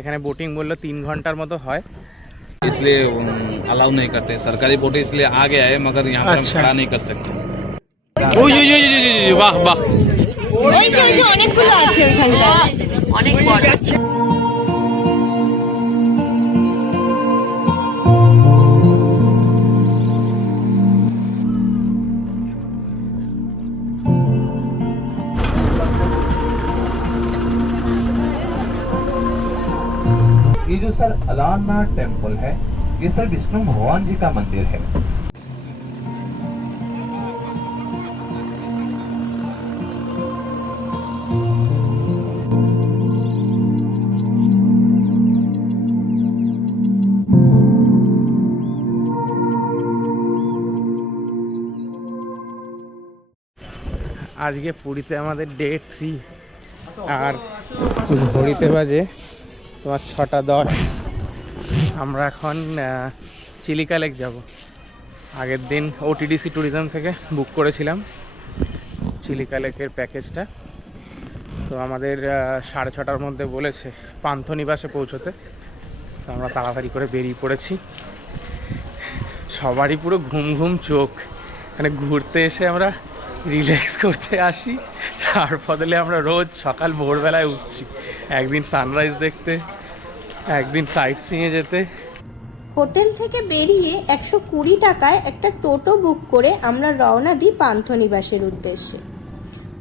এখানে বোটিং বললো 3 ঘন্টার মতো হয়, इसलिए अलाउ नहीं करते। सरकारी बोट इसलिए आ गया है, मगर यहाँ पर हम अच्छा। खड़ा नहीं कर सकते। ওই ওই ওই ওই, ওই, বাহ বাহ। ওই যে অনেকগুলো আছে ওখানটা, অনেক বড়। ये जो सर अलारनाथ टेम्पल है, ये सर विष्णु भगवान जी का मंदिर है। আজকে পুরীতে আমাদের ডে 3, আর ঘড়িতে বাজে তোমার 6:10। আমরা এখন চিলিকা লেক যাব। আগের দিন ওটিডিসি ট্যুরিজম থেকে বুক করেছিলাম চিলিকা লেকের প্যাকেজটা। তো আমাদের 6:30টার মধ্যে বলেছে পান্থনিবাসে পৌঁছতে। তো আমরা তাড়াতাড়ি করে বেরিয়ে পড়েছি। সবারই পুরো ঘুম ঘুম চোখ, মানে ঘুরতে এসে আমরা রিল্যাক্স করতে আসি, তার বদলে আমরা রোজ সকাল ভোরবেলায় উঠছি, একদিন সানরাইজ দেখতে, একদিন সাইট সিইংয়ে যেতে। হোটেল থেকে বেরিয়ে 120 টাকায় একটা টোটো বুক করে আমরা রওনা দিই পান্থনিবাসের উদ্দেশ্যে।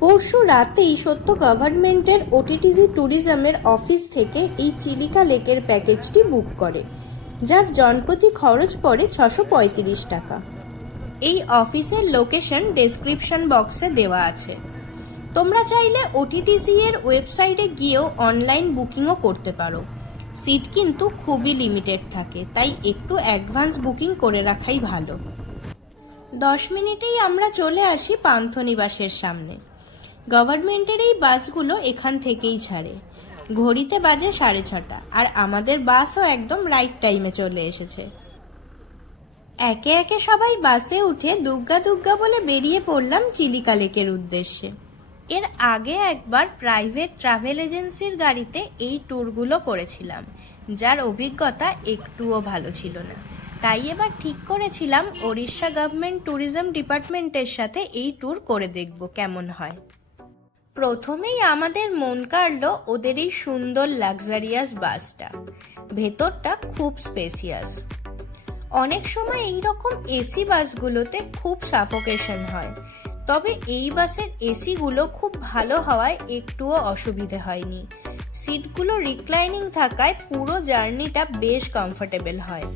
পরশু রাতেই সত্য গভর্নমেন্টের ওটিটিসি ট্যুরিজমের অফিস থেকে এই চিলিকা লেকের প্যাকেজটি বুক করে, যার জনপ্রতি খরচ পড়ে 635 টাকা। এই অফিসের লোকেশন ডেসক্রিপশন বক্সে দেওয়া আছে। তোমরা চাইলে ওটিটিসি এর ওয়েবসাইটে গিয়েও অনলাইন বুকিংও করতে পারো। সিট কিন্তু খুবই লিমিটেড থাকে, তাই একটু অ্যাডভান্স বুকিং করে রাখাই ভালো। 10 মিনিটেই আমরা চলে আসি পান্থনিবাসের সামনে। গভর্নমেন্টের এই বাসগুলো এখান থেকেই ছাড়ে। ঘড়িতে বাজে 6:30, আর আমাদের বাসও একদম রাইট টাইমে চলে এসেছে। একে একে সবাই বাসে উঠে দুগ্গা দুগ্গা বলে বেরিয়ে পড়লাম চিলিকা লেকের উদ্দেশ্যে। এর আগে একবার প্রাইভেট ট্রাভেল এজেন্সির গাড়িতে এই ট্যুরগুলো করেছিলাম, যার অভিজ্ঞতা একটুও ভালো ছিল না। তাই এবার ঠিক করেছিলাম ওড়িশা গভর্নমেন্ট ট্যুরিজম ডিপার্টমেন্টের সাথে এই ট্যুর করে দেখব কেমন হয়। প্রথমেই আমাদের মন কাড়লো ওদের এই সুন্দর লাক্সারিয়াস বাসটা। ভেতরটা খুব স্পেসিয়াস। অনেক সময় এইরকম এসি বাসগুলোতে খুব সাফোকেশন হয়, তবে এই বাসের এসিগুলো খুব ভালো হওয়ায় একটুও অসুবিধে হয়নি। সিটগুলো রিক্লাইনিং থাকায় পুরো জার্নিটা বেশ কমফোর্টেবল হয়।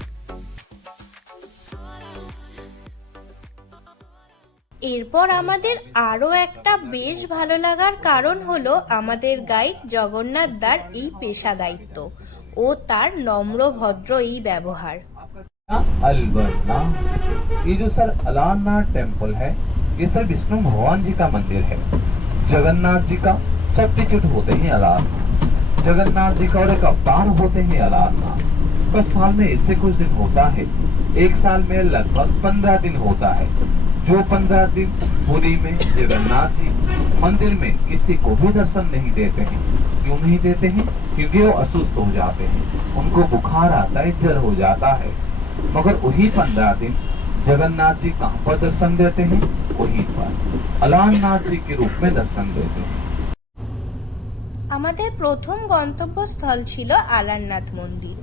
এরপর আমাদের আরও একটা বেশ ভালো লাগার কারণ হলো আমাদের গাইড জগন্নাথ দার এই পেশা দায়িত্ব ও তার নম্র ভদ্র এই ব্যবহার। अलबरनाथ, ये जो सर अलारनाथ टेम्पल है, ये सर विष्णु भगवान जी का मंदिर है। जगन्नाथ जी का सब्स्टिट्यूट होते हैं अलारनाथ, जगन्नाथ जी का और एक अवतार होते हैं अलारनाथ। तो साल में इससे कुछ दिन होता है, एक साल में लगभग 15 दिन होता है। जो 15 दिन पुरी में जगन्नाथ जी मंदिर में किसी को भी दर्शन नहीं देते हैं। क्यों नहीं देते हैं? क्योंकि वो असुस्थ हो जाते हैं, उनको बुखार आता है, जर हो जाता है। मगर वही 15 दिन जगन्नाथ जी कहाँ पर दर्शन देते हैं? वहीं पर अलारनाथ जी के रूप में दर्शन देते हैं। আমাদের প্রথম গন্তব্যস্থল ছিল আলারনাথ মন্দির।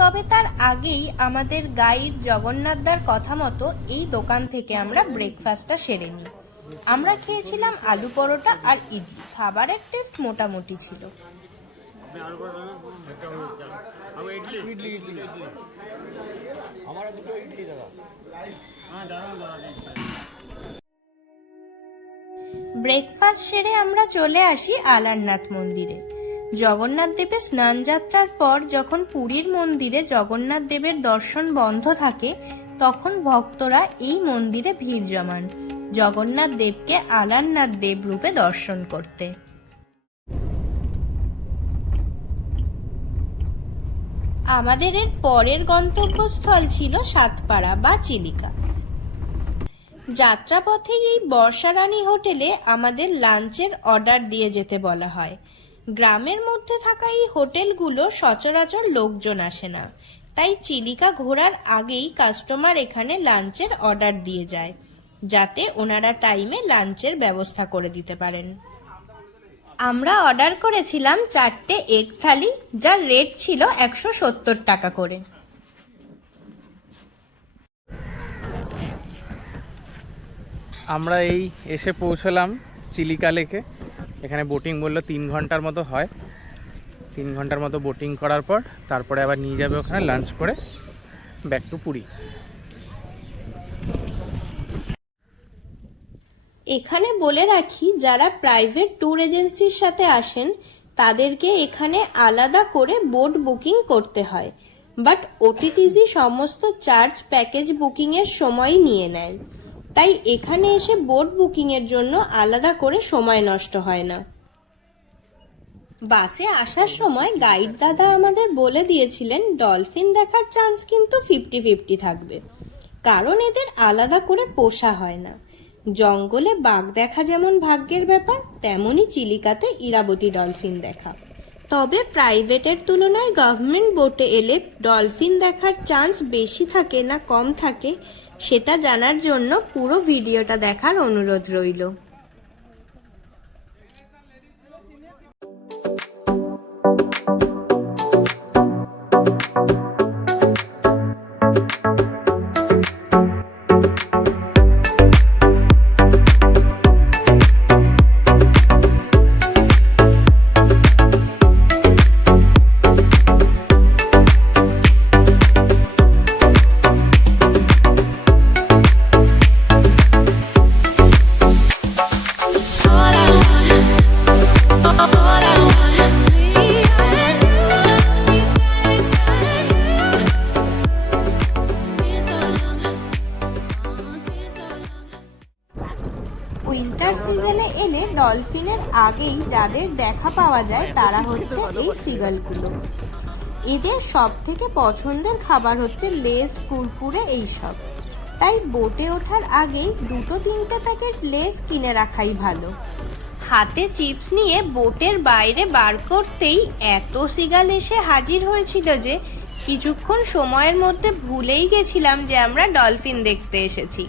তবে তার আগেই আমাদের গাইড জগন্নাথদার কথা মতো এই দোকান থেকে আমরা ব্রেকফাস্টটা সেরে নিই। আমরা খেয়েছিলাম আলু পরোটা আর ইডলি। খাবারের টেস্ট মোটামুটি ছিল। ব্রেকফাস্ট সেরে আমরা চলে আসি আলারনাথ মন্দিরে। জগন্নাথ দেবের স্নান যাত্রার পর যখন পুরীর মন্দিরে জগন্নাথ দেবের দর্শন বন্ধ থাকে, তখন ভক্তরা এই মন্দিরে ভিড় জমান জগন্নাথ দেবকে আলারনাথ দেব রূপে দর্শন করতে। আমাদের এর পরের গন্তব্যস্থল ছিল সাতপাড়া বা চিলিকা। যাত্রাপথে এই বর্ষারানী হোটেলে আমাদের লাঞ্চের অর্ডার দিয়ে যেতে বলা হয়। গ্রামের মধ্যে থাকা এই হোটেলগুলো সচরাচর লোকজন আসে না, তাই চিলিকা ঘোরার আগেই কাস্টমার এখানে লাঞ্চের অর্ডার দিয়ে যায়, যাতে ওনারা টাইমে লাঞ্চের ব্যবস্থা করে দিতে পারেন। আমরা অর্ডার করেছিলাম 4টে এগ থালি, যার রেট ছিল 170 টাকা করে। আমরা এই এসে পৌঁছলাম চিলিকা লেকে। এখানে বোটিং বললো 3 ঘন্টার মতো হয়। 3 ঘন্টার মতো বোটিং করার পর তারপরে আবার নিয়ে যাবে ওখানে লাঞ্চ করে ব্যাক টু পুরী। এখানে বলে রাখি, যারা প্রাইভেট ট্যুর এজেন্সির সাথে আসেন তাদেরকে এখানে আলাদা করে বোট বুকিং করতে হয়, বাট ওটিটিজি সমস্ত চার্জ প্যাকেজ বুকিংয়ের সময় নিয়ে নেয়, তাই এখানে এসে বোট বুকিংয়ের জন্য আলাদা করে সময় নষ্ট হয় না। বাসে আসার সময় গাইড দাদা আমাদের বলে দিয়েছিলেন ডলফিন দেখার চান্স কিন্তু 50-50 থাকবে, কারণ এদের আলাদা করে পোষা হয় না। জঙ্গলে বাঘ দেখা যেমন ভাগ্যের ব্যাপার, তেমনি চিলিকাতে ইরাবতী ডলফিন দেখা। তবে প্রাইভেটের তুলনায় গভর্নমেন্ট বোটে এলে ডলফিন দেখার চান্স বেশি থাকে না কম থাকে, সেটা জানার জন্য পুরো ভিডিওটা দেখার অনুরোধ রইল। উইন্টার সিজনে এলে ডলফিনের আগেই যাদের দেখা পাওয়া যায় তারা হচ্ছে এই সিগালগুলো। এদের সব থেকে পছন্দের খাবার হচ্ছে লেস, কুরকুরে এইসব, তাই বোটে ওঠার আগেই 2-3টে প্যাকেট লেস কিনে রাখাই ভালো। হাতে চিপস নিয়ে বোটের বাইরে বার করতেই এত সিগাল এসে হাজির হয়েছিল যে কিছুক্ষণ সময়ের মধ্যে ভুলেই গেছিলাম যে আমরা ডলফিন দেখতে এসেছি।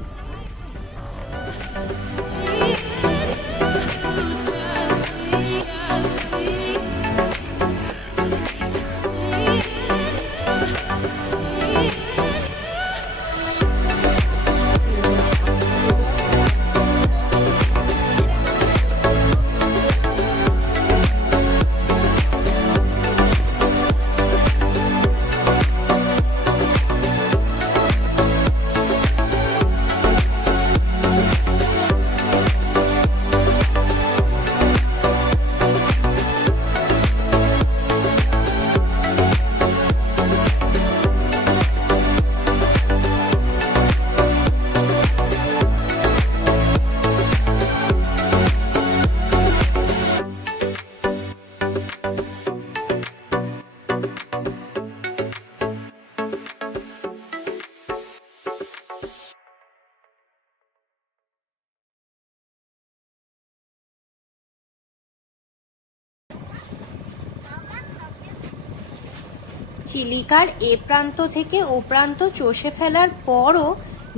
চিলিকার এ প্রান্ত থেকে ও প্রান্ত চষে ফেলার পরও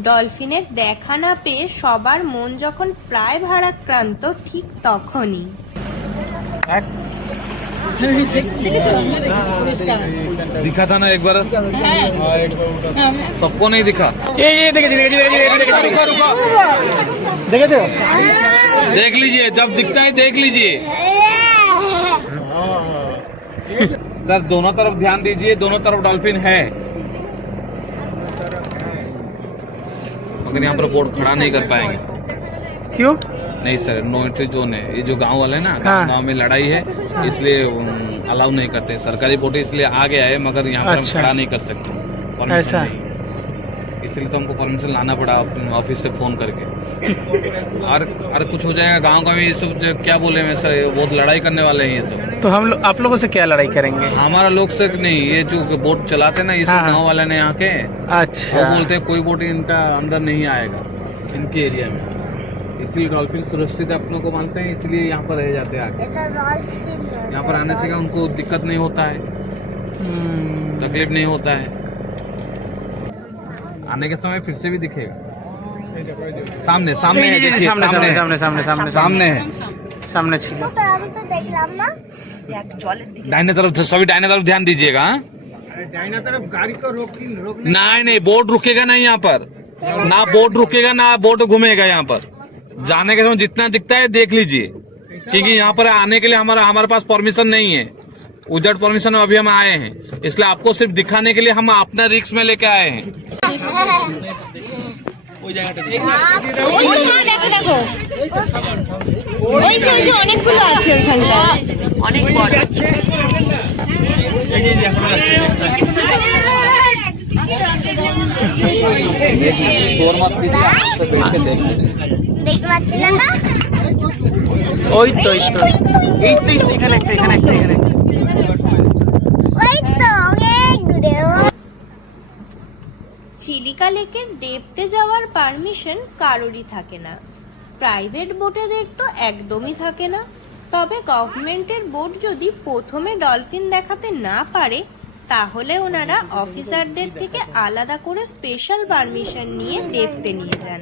ডলফিনের দেখা না পেয়ে সবার মন যখন প্রায় ভারাক্রান্ত, ঠিক তখনই दिखा था ना एक बार, सबको नहीं दिखा। देख लीजिए, जब दिखता है देख लीजिए। सर दोनों तरफ ध्यान दीजिए, दोनों तरफ डॉल्फिन है, मगर यहाँ पर बोट खड़ा नहीं कर पाएंगे। क्यों? नहीं सर, नो एंट्री जोन है। ये जो गांव वाले हैं ना, गांव में लड़ाई है, इसलिए अलाउ नहीं करते। सरकारी बोट इसलिए आ गया है, मगर यहाँ पर हम खड़ा नहीं कर सकते, ऐसा? इसलिए तो हमको परमिशन लाना पड़ा ऑफिस से फोन करके। और कुछ हो जाएगा गांव का भी, ये सब क्या बोले मैं सर, बहुत लड़ाई करने वाले हैं ये सब। तो हम लोग आप लोगों से क्या लड़ाई करेंगे? हमारा लोग से नहीं, ये जो बोट चलाते ना, इस गांव वाले ने यहाँ के, अच्छा, वो बोलते हैं कोई बोट इनका अंदर नहीं आएगा इनके एरिया में, इसलिए डॉल्फिन सुरक्षित अपनों को मानते हैं, इसलिए यहाँ पर रह जाते हैं आगे। यहाँ पर आने से क्या उनको दिक्कत नहीं होता है, तकलीफ नहीं होता है। आने के समय फिर से भी दिखेगा, सामने सामने है, देखिए সামনে সামনে সামনে সামনে সামনে सामने है, সামনে ছিল। दाहिने तरफ, सभी दाहिने तरफ ध्यान दीजिएगा। हाँ? नहीं नहीं, बोर्ड रुकेगा नहीं यहाँ पर, ना बोर्ड रुकेगा ना बोर्ड घूमेगा यहाँ पर। जाने के समय जितना दिखता है देख लीजिए, क्योंकि यहाँ पर आने के लिए हमारे पास परमिशन नहीं है, विदाउट परमिशन अभी हम आए हैं, इसलिए आपको सिर्फ दिखाने के लिए हम अपना रिक्स में लेके आए हैं। অনেকগুলো আছে অনেক বড়। ওই তো এই তো এই তো এখানে একটা এখানে একটা এখানে একটা। চিলিকা লেকের ডেপতে যাওয়ার পারমিশন কারোরই থাকে না, প্রাইভেট বোটেদের তো একদমই থাকে না। তবে গভর্নমেন্টের বোট যদি প্রথমে ডলফিন দেখাতে না পারে, তাহলে ওনারা অফিসারদের থেকে আলাদা করে স্পেশাল পারমিশন নিয়ে ডেপতে নিয়ে যান।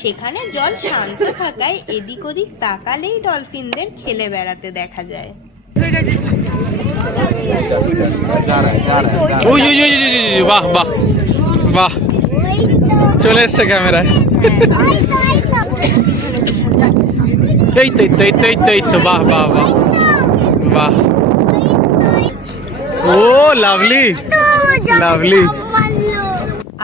সেখানে জল শান্ত থাকায় এদিক ওদিক তাকালেই ডলফিনদের খেলে বেড়াতে দেখা যায়। ওই ওই ওই ওই, ওই, বাহ বাহ বাহ, চলে এসছে ক্যামেরায়। এই তো এই তো এই তো এই তো এই তো, বাহ বাহ বাহ বাহ, ও লাভলি লাভলি।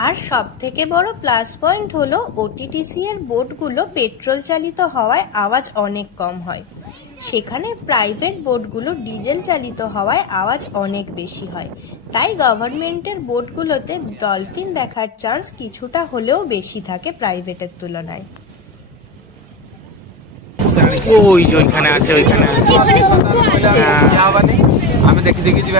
আর সব থেকে বড় প্লাস পয়েন্ট হলো ওটিটিসি এর বোটগুলো পেট্রোল চালিত হওয়ায় আওয়াজ অনেক কম হয়, সেখানে প্রাইভেট বোটগুলো ডিজেল চালিত হওয়ায় আওয়াজ অনেক বেশি হয়। তাই গভর্নমেন্টের বোটগুলোতে ডলফিন দেখার চান্স কিছুটা হলেও বেশি থাকে প্রাইভেটের তুলনায়। ওই যে ওইখানে আছে ওইখানে আছে। আমি দেখি দেখি যাবে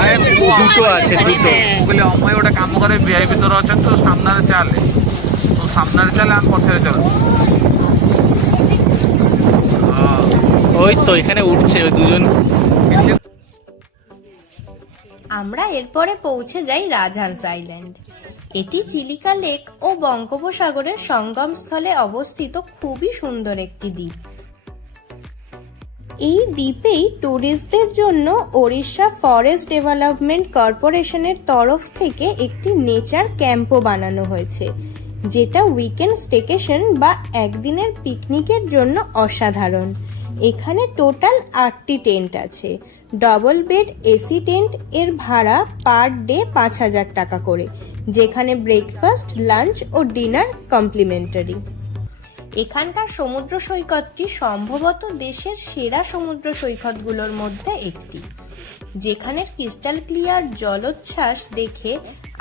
আরে দুটো আছে দুটো। বলে অময় ওটা কাম করে ভিআইপি ভিতরে আছেন, তো সামনারে চালে, তো সামনারে চালে আমি পথে চলে। ওই তো এখানে উঠছে ওই দুজন। আমরা এরপরে পৌঁছে যাই রাজহাঁস আইল্যান্ড। এটি চিলিকা লেক ও বঙ্গোপসাগরের সঙ্গমস্থলে অবস্থিত খুবই সুন্দর একটি দ্বীপ। এই দ্বীপেই ট্যুরিস্টদের জন্য ওড়িশা ফরেস্ট ডেভেলপমেন্ট কর্পোরেশনের তরফ থেকে একটি নেচার ক্যাম্পও বানানো হয়েছে, যেটা উইকেন্ড স্টেকেশন বা একদিনের পিকনিকের জন্য অসাধারণ। এখানে টোটাল 8টি টেন্ট আছে। ডবল বেড এসি টেন্ট এর ভাড়া পার ডে 5,000 টাকা করে, যেখানে ব্রেকফাস্ট, লাঞ্চ ও ডিনার কমপ্লিমেন্টারি। এখানকার সমুদ্র সৈকতটি সম্ভবত দেশের সেরা সমুদ্র সৈকতগুলোর মধ্যে একটি, যেখানের ক্রিস্টাল ক্লিয়ার জলোচ্ছ্বাস দেখে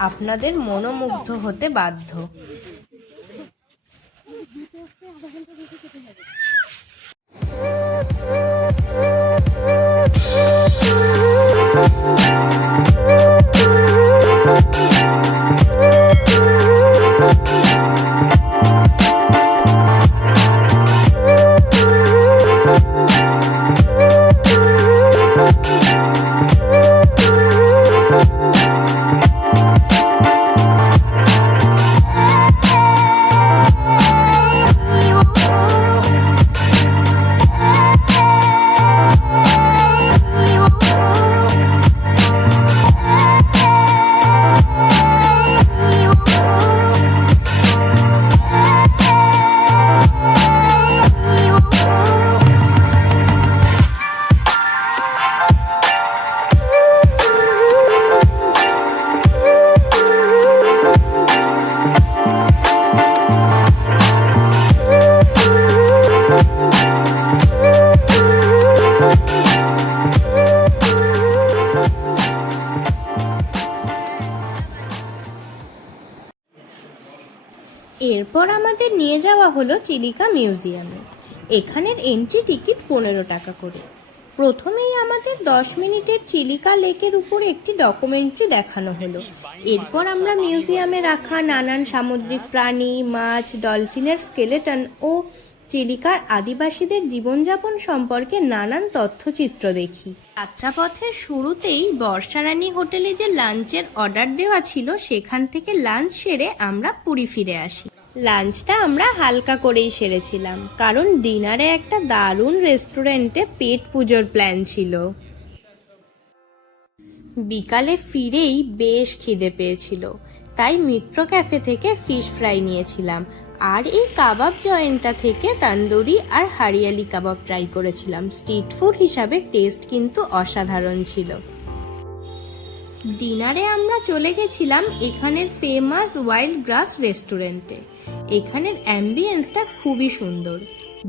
আপনাদের মনোমুগ্ধ হতে বাধ্য। এরপর আমাদের নিয়ে যাওয়া হলো চিলিকা মিউজিয়ামে। এখানের এন্ট্রি টিকিট 15 টাকা করে। প্রথমেই আমাদের 10 মিনিটের চিলিকা লেকের উপর একটি ডকুমেন্টারি দেখানো হলো। এরপর আমরা মিউজিয়ামে রাখা নানান সামুদ্রিক প্রাণী, মাছ, ডলফিনের স্কেলেটন ও চিলিকার আদিবাসীদের জীবনযাপন সম্পর্কে নানান তথ্যচিত্র দেখি। যাত্রাপথের শুরুতেই বর্ষারানী হোটেলে যে লাঞ্চের অর্ডার দেওয়া ছিল সেখান থেকে লাঞ্চ সেরে আমরা পুরী ফিরে আসি। লাঞ্চটা আমরা হালকা করেই সেরেছিলাম, কারণ ডিনারে একটা দারুণ রেস্টুরেন্টে পেট পুজোর প্ল্যান ছিল। বিকালে ফিরেই বেশ খিদে পেয়েছিল, তাই মিত্র ক্যাফে থেকে ফিশ ফ্রাই নিয়েছিলাম, আর এই কাবাব জয়েন্টটা থেকে তন্দুরি আর হারিয়ালি কাবাব ট্রাই করেছিলাম। স্ট্রিট ফুড হিসাবে টেস্ট কিন্তু অসাধারণ ছিল। ডিনারে আমরা চলে গেছিলাম এখানের ফেমাস ওয়াইল্ড গ্রাস রেস্টুরেন্টে। এখানের অ্যাম্বিয়েন্সটা খুবই সুন্দর।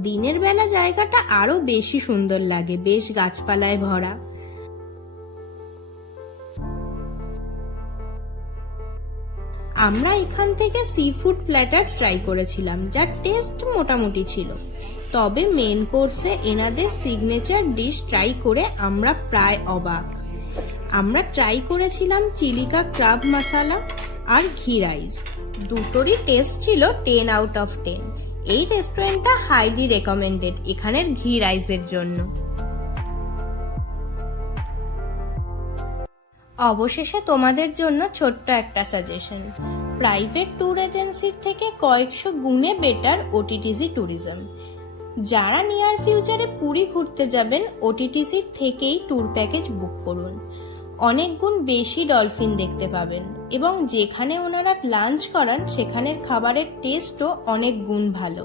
দিনের বেলা জায়গাটা আরো বেশি সুন্দর লাগে, বেশ গাছপালায় ভরা। আমরা এখান থেকে সি ফুড প্ল্যাটার ট্রাই করেছিলাম, যার টেস্ট মোটামুটি ছিল। তবে মেন কোর্সে এনাদের সিগনেচার ডিশ ট্রাই করে আমরা প্রায় অবাক। আমরা ট্রাই করেছিলাম চিলিকা ক্রাব মশালা আর ঘি রাইস। দুটোরই টেস্ট ছিল 10 আউট অফ 10। এই রেস্টুরেন্টটা হাইলি রেকমেন্ডেড এখানের ঘি রাইসের জন্য। অবশেষে তোমাদের জন্য ছোট্ট একটা সাজেশন। প্রাইভেট ট্যুর এজেন্সির থেকে কয়েকশো গুণে বেটার ওটিটিসি ট্যুরিজম। যারা নিয়ার ফিউচারে পুরী ঘুরতে যাবেন, ওটিটিসির থেকেই ট্যুর প্যাকেজ বুক করুন। অনেক গুণ বেশি ডলফিন দেখতে পাবেন, এবং যেখানে ওনারা লাঞ্চ করান সেখানের খাবারের টেস্টও অনেক গুণ ভালো।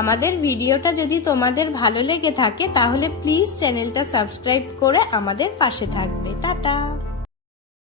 আমাদের ভিডিওটা যদি তোমাদের ভালো লেগে থাকে তাহলে প্লিজ চ্যানেলটা সাবস্ক্রাইব করে আমাদের পাশে থাকবে। টাটা।